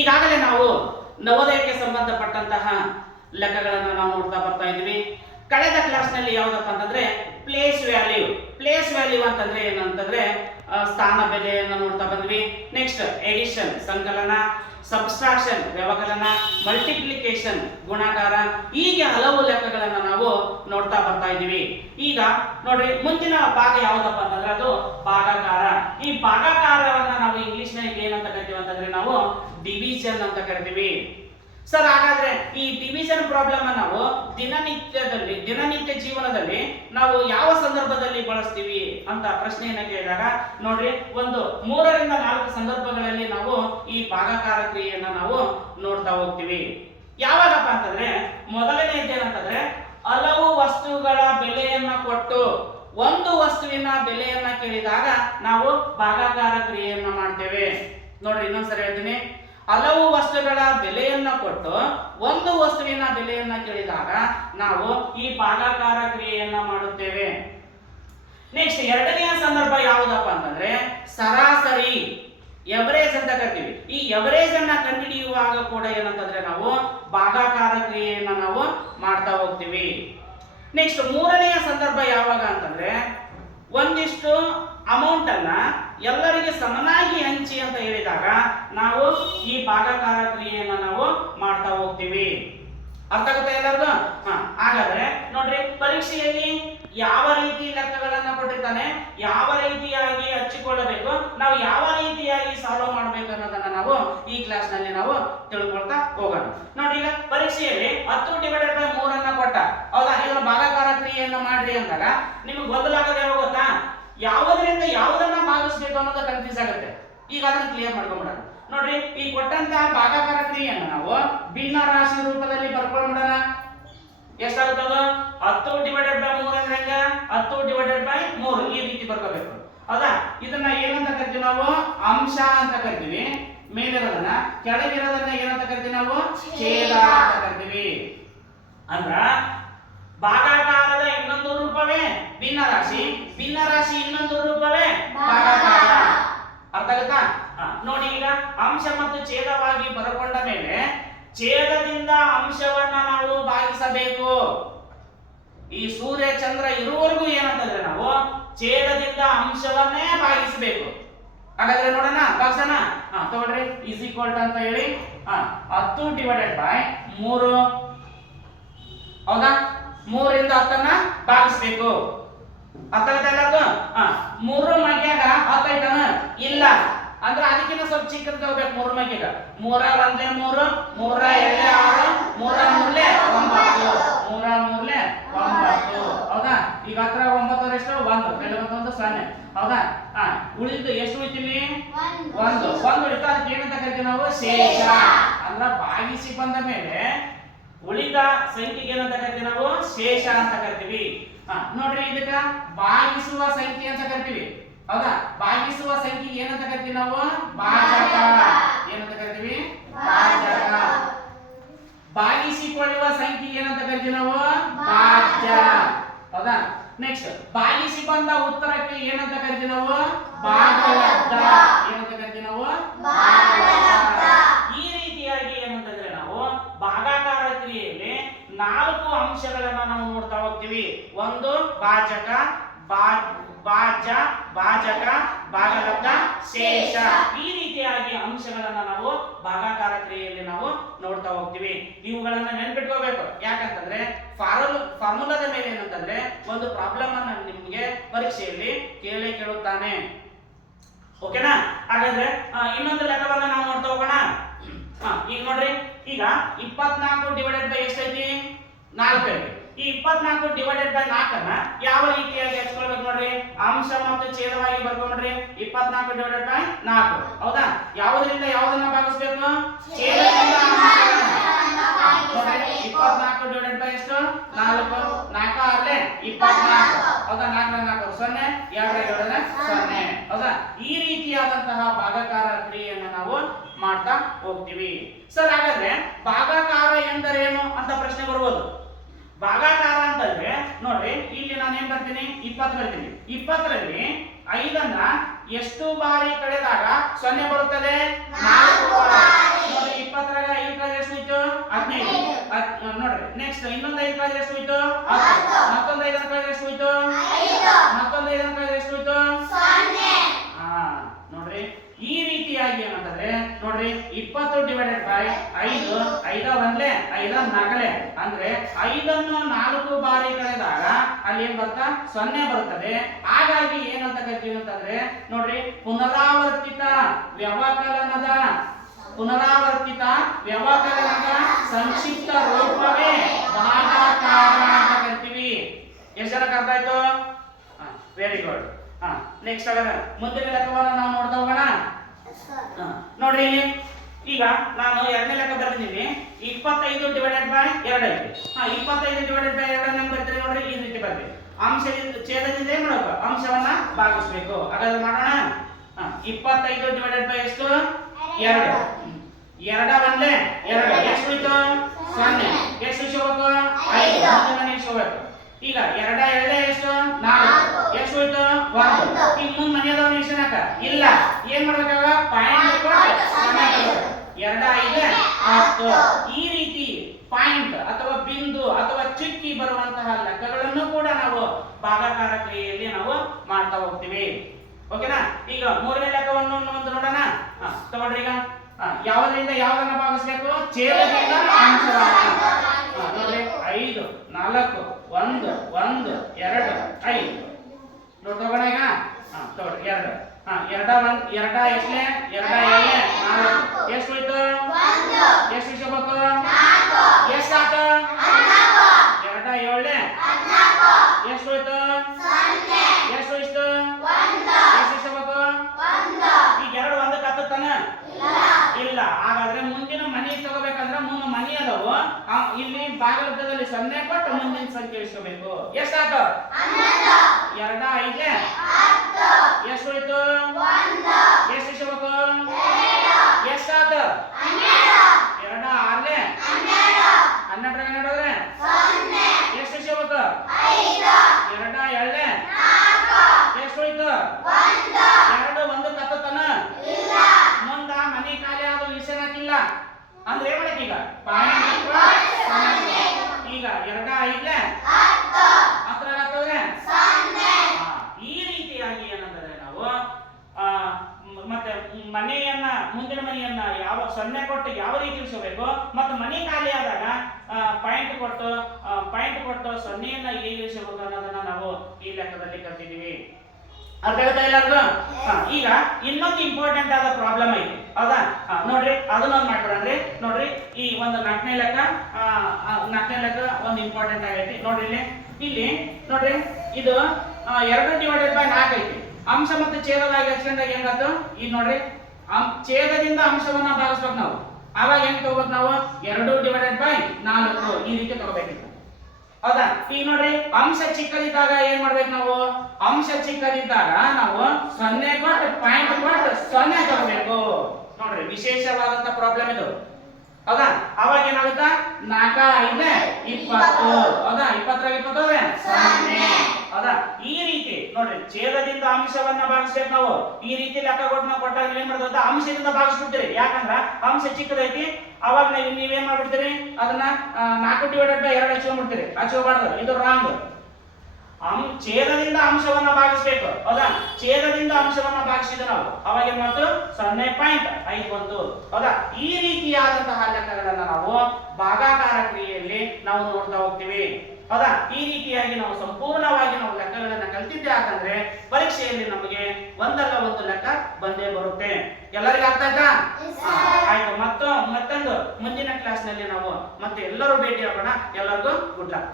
ಈಗಾಗಲೇ ನಾವು ನವೋದಯಕ್ಕೆ ಸಂಬಂಧಪಟ್ಟಂತಹ ಲೆಕ್ಕಗಳನ್ನು ನಾವು ನೋಡ್ತಾ ಬರ್ತಾ ಇದ್ವಿ. ಕಳೆದ ಕ್ಲಾಸ್ನಲ್ಲಿ ಯಾವುದಪ್ಪ ಅಂತಂದ್ರೆ ಪ್ಲೇಸ್ ವ್ಯಾಲ್ಯೂ ಪ್ಲೇಸ್ ವ್ಯಾಲ್ಯೂ ಅಂತಂದ್ರೆ ಏನಂತಂದ್ರೆ ಸ್ಥಾನ ಬೆಲೆಯನ್ನು ನೋಡ್ತಾ ಬಂದ್ವಿ. ನೆಕ್ಸ್ಟ್ ಎಡಿಷನ್ ಸಂಕಲನ. ಸಬ್ಸ್ಟ್ರಾಕ್ಷನ್ ವ್ಯವಕಲನ ಮಲ್ಟಿಪ್ಲಿಕೇಶನ್ ಗುಣಾಕಾರ, ಹೀಗೆ ಹಲವು ಲೆಕ್ಕಗಳನ್ನು ನಾವು ನೋಡ್ತಾ ಬರ್ತಾ ಇದ್ದೀವಿ. ಈಗ ನೋಡ್ರಿ, ಮುಂದಿನ ಭಾಗ ಯಾವ್ದಪ್ಪ ಅಂತಂದ್ರೆ ಅದು ಭಾಗಾಕಾರ. ಈ ಭಾಗಾಕಾರವನ್ನ ನಾವು ಇಂಗ್ಲಿಷ್ನಲ್ಲಿ ಏನಂತ ಕರಿತೀವಿ ಅಂತಂದ್ರೆ ನಾವು ಡಿವಿಷನ್ ಅಂತ ಕರಿತೀವಿ. ಸರ್, ಹಾಗಾದ್ರೆ ಈ ಡಿವಿಷನ್ ಪ್ರಾಬ್ಲಮ್ ನಾವು ದಿನನಿತ್ಯದಲ್ಲಿ, ದಿನನಿತ್ಯ ಜೀವನದಲ್ಲಿ ನಾವು ಯಾವ ಸಂದರ್ಭದಲ್ಲಿ ಬಳಸ್ತೀವಿ ಅಂತ ಪ್ರಶ್ನೆಯನ್ನ ಕೇಳಿದಾಗ ನೋಡ್ರಿ, ಒಂದು ಮೂರರಿಂದ ನಾಲ್ಕು ಸಂದರ್ಭಗಳಲ್ಲಿ ನಾವು ಈ ಭಾಗಾಕಾರ ಕ್ರಿಯೆಯನ್ನ ನಾವು ನೋಡ್ತಾ ಹೋಗ್ತೀವಿ. ಯಾವಾಗಪ್ಪ ಅಂತಂದ್ರೆ ಮೊದಲನೇದು ಏನಂತಂದ್ರೆ ಹಲವು ವಸ್ತುಗಳ ಬೆಲೆಯನ್ನ ಕೊಟ್ಟು ಒಂದು ವಸ್ತುವಿನ ಬೆಲೆಯನ್ನ ಕೇಳಿದಾಗ ನಾವು ಭಾಗಾಕಾರ ಕ್ರಿಯೆಯನ್ನ ಮಾಡ್ತೇವೆ. ನೋಡ್ರಿ, ಇನ್ನೊಂದ್ಸರಿ ಹೇಳ್ತೀನಿ. ಹಲವು ವಸ್ತುಗಳ ಬೆಲೆಯನ್ನ ಕೊಟ್ಟು ಒಂದು ವಸ್ತುವಿನ ಬೆಲೆಯನ್ನ ಕೇಳಿದಾಗ ನಾವು ಈ ಭಾಗಾಕಾರ ಕ್ರಿಯೆಯನ್ನ ಮಾಡುತ್ತೇವೆ. ನೆಕ್ಸ್ಟ್ ಎರಡನೆಯ ಸಂದರ್ಭ ಯಾವುದಪ್ಪ ಅಂತಂದ್ರೆ ಸರಾಸರಿ ಎವರೇಜ್ ಅಂತ ಕರಿತೀವಿ. ಈ ಎವರೇಜ್ ಅನ್ನ ಕಂಡುಹಿಡಿಯುವಾಗ ಕೂಡ ಏನಂತಂದ್ರೆ ನಾವು ಭಾಗಾಕಾರ ಕ್ರಿಯೆಯನ್ನ ನಾವು ಮಾಡ್ತಾ ಹೋಗ್ತೀವಿ. ನೆಕ್ಸ್ಟ್ ಮೂರನೆಯ ಸಂದರ್ಭ ಯಾವಾಗ ಅಂತಂದ್ರೆ ಒಂದಿಷ್ಟು ಅಮೌಂಟ್ ಅನ್ನ ಎಲ್ಲರಿಗೆ ಸಮನಾಗಿ ಹಂಚಿ ಅಂತ ಹೇಳಿದಾಗ ನಾವು ಈ ಭಾಗಾಕಾರ ಕ್ರಿಯೆಯನ್ನ ನಾವು ಮಾಡ್ತಾ ಹೋಗ್ತೀವಿ. ಅರ್ಥ ಆಗುತ್ತೆ ಎಲ್ಲರಿಗೂ? ಹಾ, ಹಾಗಾದ್ರೆ ನೋಡ್ರಿ, ಪರೀಕ್ಷೆಯಲ್ಲಿ ಯಾವ ರೀತಿ ಲೆಕ್ಕಗಳನ್ನ ಕೊಟ್ಟಿರ್ತಾನೆ, ಯಾವ ರೀತಿಯಾಗಿ ಹಚ್ಚಿಕೊಳ್ಳಬೇಕು, ನಾವು ಯಾವ ರೀತಿಯಾಗಿ ಸಾಲ್ವ್ ಮಾಡ್ಬೇಕು ಅನ್ನೋದನ್ನ ನಾವು ಈ ಕ್ಲಾಸ್ನಲ್ಲಿ ನಾವು ತಿಳ್ಕೊಳ್ತಾ ಹೋಗೋಣ. ನೋಡಿ ಈಗ ಪರೀಕ್ಷೆಯಲ್ಲಿ ಹತ್ತು ಡಿವೈಡೆಡ್ ಬೈ ಮೂರನ್ನ ಕೊಟ್ಟ. ಹೌದಾ? ಇವನು ಭಾಗಾಕಾರ ಕ್ರಿಯೆಯನ್ನು ಮಾಡ್ರಿ ಅಂದಾಗ ನಿಮಗೆ ಗೊತ್ತಲಾಗದೆ ಗೊತ್ತಾ ಯಾವುದರಿಂದ ಯಾವುದನ್ನ ಭಾಗಿಸ್ಬೇಕು ಅನ್ನೋದು ಕನ್ಫ್ಯೂಸ್ ಆಗುತ್ತೆ. ಈಗ ಅದನ್ನ ಕ್ಲಿಯರ್ ಮಾಡ್ಕೊಂಬಿಡೋಣ. ನೋಡ್ರಿ, ಈ ಕೊಟ್ಟಂತಹ ಭಾಗಾಕಾರ ಕ್ರಿಯೆಯನ್ನು ನಾವು ಭಿನ್ನ ರಾಶಿ ರೂಪದಲ್ಲಿ ಬರ್ಕೊಂಡ್ಬಿಡೋಣ ಎಷ್ಟಾಗುತ್ತೆ ಅದು? ಹತ್ತು ಡಿವೈಡೆಡ್ ಬೈ ಮೂರು ಅಂದ್ರೆ ಹೆಂಗ? ಹತ್ತು ಡಿವೈಡೆಡ್ ಬೈ ಮೂರು. ಈ ರೀತಿ ಬರ್ಕೋಬೇಕು. ಹೌದಾ? ಇದನ್ನ ಏನಂತ ಕರಿತೀವಿ ನಾವು? ಅಂಶ ಅಂತ ಕರಿತೀವಿ. ಮೇಲಿರೋದನ್ನ, ಕೆಳಗಿರೋದನ್ನ ಏನಂತ ಕರಿತೀವಿ ನಾವು? ಛೇದ ಅಂತ ಕರಿತೀವಿ. ಅಂದ್ರ ಭಾಗಾಕಾರದ ಇನ್ನೊಂದು ರೂಪವೇ ಭಿನ್ನ ರಾಶಿ ಭಿನ್ನ ರಾಶಿ ಇನ್ನೊಂದು ರೂಪವೇ ಭಾಗಾಕಾರ. ಅರ್ಥ ಆಗುತ್ತಾ? ನೋಡಿ ಈಗ ಅಂಶ ಮತ್ತು ಛೇದವಾಗಿ ಬರಕೊಂಡ ಮೇಲೆ ಛೇದದಿಂದ ಅಂಶವನ್ನ ನಾವು ಭಾಗಿಸಬೇಕು. ಈ ಸೂರ್ಯ ಚಂದ್ರ ಇರುವವರೆಗೂ ಏನಂತಂದ್ರೆ ನಾವು ಛೇದದಿಂದ ಅಂಶವನ್ನೇ ಭಾಗಿಸಬೇಕು. ಹಾಗಾದ್ರೆ ನೋಡೋಣ, ಭಾಗಿಸೋಣ. ಹಾ, ತಗೊಳ್ರಿ. ಈಸಿ ಈಕ್ವಲ್ ಅಂತ ಹೇಳಿ. ಹಾ, ಹತ್ತು ಡಿವೈಡೆಡ್ ಬೈ ಮೂರು. ಹೌದಾ? ಮೂರರಿಂದ ಹತ್ತನ್ನ ಭಾಗಿಸ್ಬೇಕು. ಅರ್ಥ ಆಗುತ್ತೆ ಎಲ್ಲರಿಗೂ ಹಾ, ಮೂರು ಮಗ್ಯಾಗ ಹತ್ತೈತನ ಇಲ್ಲ. ಅಂದ್ರೆ ಅದಕ್ಕಿಂತ ಸ್ವಲ್ಪ ಚಿಕ್ಕದ ಹೋಗ್ಬೇಕು ಮೂರು ಮಗ್ಯಾಗ. ಮೂರ ಒಂದ್ಲೆ ಮೂರು, ಮೂರ ಎರಡು ಆರು, ಮೂರ ಮೂರ್ಲೆ ಒಂಬತ್ತು. ಮೂರ ಮೂರ್ಲೆ ಒಂಬತ್ತು. ಹೌದಾ? ಈಗ ಹತ್ರ ಒಂಬತ್ತರ ಎಷ್ಟು? ಒಂದು. ಕೆಲವೊಂದೊಂದು ಸೊನ್ನೆ. ಹೌದಾ? ಹಾ, ಉಳಿದು ಎಷ್ಟು ಉಳಿತೀನಿ ಒಂದು. ಒಂದು ಉಳಿತು. ಅದಕ್ಕೆ ಏನಂತ ಕರಿತೀವಿ ನಾವು? ಶೇಷ. ಅಂದ್ರ ಭಾಗಿಸಿ ಬಂದ ಮೇಲೆ ಉಳಿದ ಸಂಖ್ಯೆಗೆ ಏನಂತ ಕರಿತೀವಿ ನಾವು? ಶೇಷ ಅಂತ ಕರಿತೀವಿ. ನೋಡ್ರಿ ಇದಕ್ಕ ಭಾಗಿಸುವ ಸಂಖ್ಯೆ ಅಂತ ಕರಿತೀವಿ. ಹೌದಾ? ಭಾಗಿಸುವ ಸಂಖ್ಯೆ ಏನಂತ ಕರಿತೀವಿ ನಾವು? ಭಾಜಕ. ಏನಂತ ಕರಿತೀವಿ? ಭಾಜಕ. ಭಾಗಿಸಿಕೊಳ್ಳುವ ಸಂಖ್ಯೆ ಏನಂತ ಕರಿತೀವಿ ನಾವು? ಭಾಜ್ಯ ಹೌದಾ? ನೆಕ್ಸ್ಟ್ ಭಾಗಿಸಿ ಬಂದ ಉತ್ತರಕ್ಕೆ ಏನಂತ ಕರಿತೀವಿ ನಾವು? ಭಾಗಲಬ್ಧ ಏನಂತ ಕರಿತೀವಿ ನಾವು ಭಾಗಲಬ್ಧ. ಈ ರೀತಿಯಾಗಿ ಏನಂತಂದ್ರೆ ನಾವು ಭಾಗಾಕಾರ ಕ್ರಿಯೆಯಲ್ಲಿ ನಾಲ್ಕು ಅಂಶಗಳನ್ನ ನಾವು ನೋಡ್ತಾ ಹೋಗ್ತೀವಿ. ಒಂದು ಬಾಚಕ ಬಾ- ಬಾಚಕ ಭಾಗಲಬ್ಧ ಶೇಷ. ಈ ರೀತಿಯಾಗಿ ಅಂಶಗಳನ್ನ ನಾವು ಭಾಗಾಕಾರ ಕ್ರಿಯೆಯಲ್ಲಿ ನಾವು ನೋಡ್ತಾ ಹೋಗ್ತೀವಿ. ಇವುಗಳನ್ನ ನೆನ್ಪಿಟ್ಕೋಬೇಕು. ಯಾಕಂತಂದ್ರೆ ಫಾರ್ಮು ಫಾರ್ಮುಲಾದ ಮೇಲೆ ಏನಂತಂದ್ರೆ ಒಂದು ಪ್ರಾಬ್ಲಮ್ ಅನ್ನ ನಿಮ್ಗೆ ಪರೀಕ್ಷೆಯಲ್ಲಿ ಕೇಳೇ ಕೇಳುತ್ತಾನೆ. ಓಕೆನಾ? ಹಾಗಾದ್ರೆ ಇನ್ನೊಂದು ಲೆಕ್ಕವನ್ನ ನಾವು ನೋಡ್ತಾ ಹೋಗೋಣ. ಈಗ ನೋಡ್ರಿ. ಈಗ ಇಪ್ಪತ್ನಾಲ್ಕು ಡಿವೈಡೆಡ್ ಬೈ ಎಷ್ಟೈತಿ? ನಾಲ್ಕು. ಈ ಇಪ್ಪತ್ನಾಲ್ಕು ಡಿವೈಡೆಡ್ ಬೈ ನಾಲ್ಕನ್ನ ಯಾವ ರೀತಿಯಾಗಿ ಹಚ್ಕೊಳ್ಬೇಕು ನೋಡ್ರಿ? ಅಂಶ ಮತ್ತು ಛೇದವಾಗಿ ಬರ್ಕೊಂಡ್ರಿ. ಇಪ್ಪತ್ನಾಲ್ಕು ಡಿವೈಡೆಡ್ ಬೈ ನಾಲ್ಕು. ಹೌದಾ? ಯಾವುದರಿಂದ ಯಾವುದನ್ನ ಭಾಗಿಸ್ಬೇಕು? ಇಪ್ಪತ್ನಾಲ್ಕು ಡಿವೈಡೆಡ್ ಬೈ ಎಷ್ಟು? ನಾಲ್ಕು. ನಾಲ್ಕು ಆರ್ಲೆ? ಇಪ್ಪತ್ನಾಲ್ಕು. ಹೌದಾ? ನಾಲ್ಕು ನಾಲ್ಕು ಸೊನ್ನೆ. ಎರಡರ ಏಳರ ಸೊನ್ನೆ. ಹೌದಾ? ಈ ರೀತಿಯಾದಂತಹ ಭಾಗಾಕಾರ ಕ್ರಿಯೆಯನ್ನು ನಾವು ಮಾಡ್ತಾ ಹೋಗ್ತೀವಿ. ಸರ್, ಹಾಗಾದ್ರೆ ಭಾಗಾಕಾರ ಎಂದರೇನು ಅಂತ ಪ್ರಶ್ನೆ ಬರ್ಬೋದು. ಭಾಗಾಕಾರ ಅಂತಂದ್ರೆ ನೋಡ್ರಿ, ಇಲ್ಲಿ ನಾನು ಏನ್ ಬರ್ತೀನಿ? ಇಪ್ಪತ್ತು ಬರ್ತೀನಿ. ಇಪ್ಪತ್ತರಲ್ಲಿ ಐದನ್ನ ಎಷ್ಟು ಬಾರಿ ಕಳೆದಾಗ ಸೊನ್ನೆ ಬರುತ್ತದೆ? ಇಪ್ಪತ್ತರಾಗ ಐದು ಕಳೆದ ಎಷ್ಟು ಇತ್ತು ಹದಿನೈದು. ನೋಡ್ರಿ ನೆಕ್ಸ್ಟ್ ಇನ್ನೊಂದು ಐದು ಕಳೆದ ಎಷ್ಟು ಇತ್ತು ಇಪ್ಪತ್ತು ಡಿವೈಡೆಡ್ ಬೈ ಐದು ಐದ ಒಂದ್ಲೆ ಐದ ನಗಲೆ ಅಂದ್ರೆ ಐದನ್ನು ನಾಲ್ಕು ಬಾರಿ ಕಳೆದಾಗ ಅಲ್ಲಿ ಏನ್ ಬರ್ತಾ? ಸೊನ್ನೆ ಬರ್ತದೆ. ಹಾಗಾಗಿ ಏನಂತ ಕರಿತೀವಿ ಅಂತಂದ್ರೆ ನೋಡ್ರಿ ಪುನರಾವರ್ತಿತ ವ್ಯವಕಲನದ ಪುನರಾವರ್ತಿತ ವ್ಯವಕಲನದ ಸಂಕ್ಷಿಪ್ತ ರೂಪವೇ ಭಾಗಾಕಾರ ಅಂತ ಕರಿತೀವಿ. ಎಷ್ಟು ಜನಕ್ಕೆ ಅರ್ಥ ಆಯ್ತು? ವೆರಿ ಗುಡ್ ಹಾ ನೆಕ್ಸ್ಟ್ ಹಾಗಾದ್ರೆ ಮುಂದಿನ ಲೆಕ್ಕವನ್ನು ನಾವು ನೋಡ್ತಾ ಹೋಗೋಣ? ನೋಡ್ರಿ. ಈಗ ನಾನು ಎರಡನೇ ಲೆಕ್ಕ ಬರ್ತೀನಿ ಇಪ್ಪತ್ತೈದು ಡಿವೈಡೆಡ್ ಬೈ ಎರಡು ಐತಿ. ಹಾ ಇಪ್ಪತ್ತೈದು ಡಿವೈಡೆಡ್ ಬೈ ಎರಡು ಹೆಂಗ್ ಬರ್ತೀರಿ ನೋಡ್ರಿ ಈ ರೀತಿ ಬರ್ತೀವಿ ಅಂಶ ಛೇದದಿಂದ ಏನ್ ಮಾಡಬೇಕು? ಅಂಶವನ್ನ ಭಾಗಿಸ್ಬೇಕು. ಹಾಗಾದ್ರೆ ಮಾಡೋಣ? ಹಾ ಇಪ್ಪತ್ತೈದು ಡಿವೈಡೆಡ್ ಬೈ ಎಷ್ಟು? ಎರಡು. ಎರಡ ಒಂದೇ ಎರಡು. ಎಷ್ಟು ಉಳಿತು ಸೊನ್ನೆ. ಎಷ್ಟು ಇಸ್ಕೋಬೇಕು ಐದು. ಮುಂದಿನ ಇಸ್ಕೋಬೇಕು ಈಗ ಎರಡ ಎರಡೇ ಎಷ್ಟು? ಈಗ ಮುಂದ್ ಮನೆಯದವನು ಇಷ್ಟನಕ ಇಲ್ಲ. ಏನ್ ಮಾಡ್ಬೇಕಾಗ ಪಾಯಿಂಟ್. ಎರಡ ಐದ ಹತ್ತು ಈ ರೀತಿ ಪಾಯಿಂಟ್ ಅಥವಾ ಬಿಂದು ಅಥವಾ ಚುಕ್ಕಿ ಬರುವಂತಹ ಲೆಕ್ಕಗಳನ್ನು ಕೂಡ ನಾವು ಭಾಗಾಕಾರ ಕ್ರಿಯೆಯಲ್ಲಿ ನಾವು ಮಾಡ್ತಾ ಹೋಗ್ತೀವಿ. ಓಕೆನಾ? ಈಗ ಮೂರನೇ ಲೆಕ್ಕವನ್ನು ಒಂದು ನೋಡೋಣ. ತಗೊಳ್ರಿ ಈಗ. ಯಾವುದರಿಂದ ಯಾವ್ದನ್ನ ಭಾಗಿಸ್ಬೇಕು? ಛೇದದಿಂದ ನೋಡ್ರಿ. ಐದು ನಾಲ್ಕು ಒಂದು ಒಂದು ಎರಡು ಐದು. ನೋಡಿ ತಗೋಣ ಈಗ? ಹಾ ತಗೊಳ್ರಿ ಎರಡು. ಹಾ ಎರಡ ಒಂದ್ ಎರಡ ಎಷ್ಟೇ ಎರಡ ಎರಡನೇ ನಾಲ್ಕು. ಎಷ್ಟು ಹೋಯ್ತು ಎಷ್ಟು ಇಸ್ಕೋಬೇಕು ಎಷ್ಟು ಆತ? ಎರಡ ಏಳನೇ ಎಷ್ಟು ಹೋಯ್ತು ಎಷ್ಟು ಹೋಯ್ತು ಎಷ್ಟು ಇಸ್ಕೋಬೇಕು ಈಗ ಎರಡು ಒಂದಕ್ಕೆ ಹತ್ತತ್ತಾನ ಇಲ್ಲ ಹಾಗಾದ್ರೆ ಮುಂದಿನ ಮನಿ ತಗೋಬೇಕಂದ್ರೆ ಮುಂದೆ ಆ, ಇಲ್ಲಿ ಭಾಗಲಬ್ಧದಲ್ಲಿ ಸೊನ್ನೆ ಕೊಟ್ಟು ಮುಂದಿನ ಸಂಖ್ಯೆ ಇಸ್ಕೋಬೇಕು ಎಷ್ಟಾಯ್ತು ಎರಡ ಐದೆ ಎಷ್ಟು ಹೋಯ್ತು ಎಷ್ಟು ಇಸ್ಕೋಬೇಕು? ಎಷ್ಟಾಯ್ತು? ಎರಡ ಆರ್ಲೆ ಹನ್ನೆರಡರಾಗ ನೋಡಿದ್ರೆ ಎಷ್ಟು ಇಸ್ಕೋಬೇಕು? ಎರಡ ಎಳ್ಳೆ ಎಷ್ಟು ಹೋಯ್ತು ಎರಡು ಒಂದು ಕತ್ತತನ ಮುಂದ ಮನಿ ಖಾಲಿ ಆದ ವಿಷಯ ಹಾಕಿಲ್ಲ ಅಂದ್ರೆ ಏನ್ ಮಾಡಕ್ ಈಗ ಪಾಯಿಂಟ್ ಹಾಕ್ರ, ಸೊನ್ನೆ ಹಾಕ್ರ. ಈಗ ಎರಡ ಐದ್ಲೆ ಹತ್ರ ಆಗ್ತವ್ರೆ ಈ ರೀತಿಯಾಗಿ ಏನಂದ್ರೆ ನಾವು ಆ, ಮ- ಮತ್ತೆ ಮನೆಯನ್ನ ಮುಂದಿನ ಮನೆಯನ್ನ ಯಾವ ಸೊನ್ನೆ ಕೊಟ್ಟು ಯಾವ ರೀತಿ ಇಳಿಸಬೇಕು ಮತ್ತು ಮನಿ ಖಾಲಿ ಆದಾಗ ಪಾಯಿಂಟ್ ಕೊಟ್ಟು ಪಾಯಿಂಟ್ ಕೊಟ್ಟು ಸೊನ್ನೆಯನ್ನ ಹೇಗೆ ಇಳಿಸಬೇಕು ಅನ್ನೋದನ್ನ ನಾವು ಈ ಲೆಕ್ಕದಲ್ಲಿ ಕಲ್ತಿದ್ದೀವಿ. ಅರ್ಥ ಹೇಳ್ತಾ ಇಲ್ಲ ಈಗ ಇನ್ನೊಂದು ಇಂಪಾರ್ಟೆಂಟ್ ಆದ ಪ್ರಾಬ್ಲಮ್ ಐತಿ. ಹೌದಾ? ನೋಡ್ರಿ ಅದನ್ನೊಂದು ಮಾಡ್ಕೊಡ್ರಿ ನೋಡ್ರಿ, ಈ ಒಂದು ನಾಲ್ಕನೇ ಲೆಕ್ಕ ನಾಲ್ಕನೇ ಲೆಕ್ಕ ಒಂದು ಇಂಪಾರ್ಟೆಂಟ್ ಆಗೈತಿ. ನೋಡ್ರಿ ಇಲ್ಲಿ. ಇಲ್ಲಿ, ನೋಡ್ರಿ, ಇದು ಎರಡು ಡಿವೈಡೆಡ್ ಬೈ ನಾಲ್ಕು ಐತಿ ಅಂಶ ಮತ್ತು ಛೇದವಾಗಿ ಹಚ್ಕೊಂಡಾಗ ಏನಾಯ್ತು ಈಗ ನೋಡ್ರಿ ಛೇದದಿಂದ ಅಂಶವನ್ನ ಭಾಗಿಸ್ಬೇಕು ನಾವು. ಆವಾಗ ಹೆಂಗ್ ತಗೋಬೇಕು ನಾವು? ಎರಡು ಡಿವೈಡೆಡ್ ಬೈ ನಾಲ್ಕು. ಈ ರೀತಿ ತಗೋಬೇಕಿತ್ತು. ಹೌದಾ? ಈಗ ನೋಡ್ರಿ, ಅಂಶ ಚಿಕ್ಕದಿದ್ದಾಗ ಏನ್ ಮಾಡ್ಬೇಕು ನಾವು? ಅಂಶ ಚಿಕ್ಕದಿದ್ದಾಗ ನಾವು ಸೊನ್ನೆ ಕೊಟ್ಟು ಪಾಯಿಂಟ್ ಕೊಟ್ಟು ಸೊನ್ನೆ ತಗೋಬೇಕು. ನೋಡ್ರಿ, ವಿಶೇಷವಾದಂತ ಪ್ರಾಬ್ಲಮ್ ಇದು. ಹೌದಾ? ಅವಾಗ ಏನಾಗುತ್ತಾ? ನಾಲ್ಕ ಐದೇ ಇಪ್ಪತ್ತು. ಹೌದಾ? ಇಪ್ಪತ್ತರಾಗ ಇಪ್ಪತ್ತು ಸೊನ್ನೆ. ಹೌದಾ ಈ ರೀತಿ, ನೋಡ್ರಿ, ಛೇದದಿಂದ ಅಂಶವನ್ನ ಭಾಗಿಸ್ಬೇಕು ನಾವು. ಈ ರೀತಿ ಲೆಕ್ಕ ಕೊಟ್ಟು ನಾವು ಕೊಟ್ಟಾಗ ಏನ್ ಮಾಡೋದು ಅಂಶದಿಂದ ಭಾಗಿಸ್ಬಿಡ್ತೀರಿ. ಯಾಕಂದ್ರ ಅಂಶ ಚಿಕ್ಕದೈತಿ, ಅವಾಗ ನೀವು ನೀವೇನ್ ಮಾಡ್ಬಿಡ್ತೀರಿ? ಅದನ್ನ ನಾಲ್ಕು ಡಿವೈಡೆಡ್ ಬೈ ಎರಡು ಹಚ್ಕೊಂಡ್ಬಿಡ್ತೀರಿ. ಹಚ್ಕೋಬಾರ್ದು. ಇದು ರಾಂಗ್ ಅಂ ಛೇದದಿಂದ ಅಂಶವನ್ನ ಭಾಗಿಸ್ಬೇಕು. ಹೌದಾ? ಛೇದದಿಂದ ಅಂಶವನ್ನ ಭಾಗಿಸಿದ ನಾವು ಅವಾಗ ಏನ್ ಮಾಡ್ತು? ಸೊನ್ನೆ ಪಾಯಿಂಟ್ ಐದು ಬಂತು. ಹೌದಾ? ಈ ರೀತಿಯಾದಂತಹ ಲೆಕ್ಕಗಳನ್ನ ನಾವು ಭಾಗಾಕಾರ ಕ್ರಿಯೆಯಲ್ಲಿ ನಾವು ನೋಡ್ತಾ ಹೋಗ್ತೀವಿ. ಹೌದಾ? ಈ ರೀತಿಯಾಗಿ ನಾವು ಸಂಪೂರ್ಣವಾಗಿ ನಾವು ಲೆಕ್ಕಗಳನ್ನ ಕಲ್ತಿದ್ದೆ ಯಾಕಂದ್ರೆ ಪರೀಕ್ಷೆಯಲ್ಲಿ ನಮಗೆ ಒಂದಲ್ಲ ಒಂದು ಲೆಕ್ಕ ಬಂದೇ ಬರುತ್ತೆ. ಎಲ್ಲರಿಗೂ ಅರ್ಥ ಆಯ್ತಾ? ಆಯ್ತು ಮತ್ತು ಮತ್ತೊಂದು. ಮುಂದಿನ ಕ್ಲಾಸ್ನಲ್ಲಿ ನಾವು ಮತ್ತೆ ಎಲ್ಲರೂ ಭೇಟಿ ಆಗೋಣ. ಎಲ್ಲರಿಗೂ ಗುಡ್ ಲಕ್